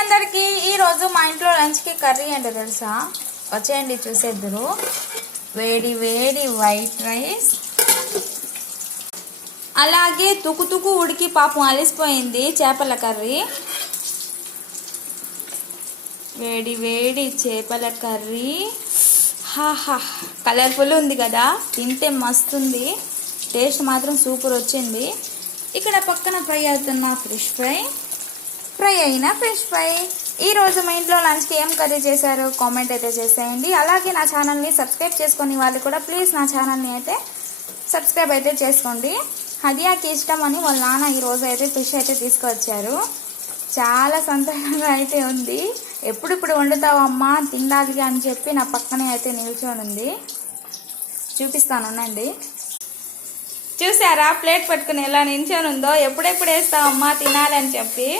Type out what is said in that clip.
అందరికి ఈ రోజు మా ఇంట్లో లంచ్ కి కర్రీ ఏంటో తెలుసా? వచ్చేయండి చూసేద్దరు. వేడి వేడి వైట్ రైస్, అలాగే తుకు ఉడికి పాపం అలిసిపోయింది చేపల కర్రీ. వేడి వేడి చేపల కర్రీ, హాహా కలర్ఫుల్ ఉంది కదా, తింటే మస్తుంది. టేస్ట్ మాత్రం సూపర్ వచ్చింది. ఇక్కడ పక్కన ఫ్రై అవుతున్న ఫ్రై అయిన ఫిష్ ఫ్రై. ఈరోజు మా ఇంట్లో లంచ్కి ఏం కర్రీ చేశారు కామెంట్ అయితే చేసేయండి. అలాగే నా ఛానల్ని సబ్స్క్రైబ్ చేసుకునే వాళ్ళు కూడా ప్లీజ్ నా ఛానల్ని అయితే సబ్స్క్రైబ్ అయితే చేసుకోండి. హదియాకి ఇష్టం అని వాళ్ళ నాన్న ఈరోజు అయితే ఫిష్ అయితే తీసుకొచ్చారు. చాలా సంతోషంగా అయితే ఉంది. ఎప్పుడిప్పుడు వండుతావమ్మా తినాలి అని చెప్పి నా పక్కనే అయితే నిల్చొని ఉంది. చూపిస్తానండి. చూసారా ప్లేట్ పట్టుకుని ఎలా నిల్చొని ఉందో, ఎప్పుడెప్పుడు వేస్తావమ్మా తినాలని చెప్పి.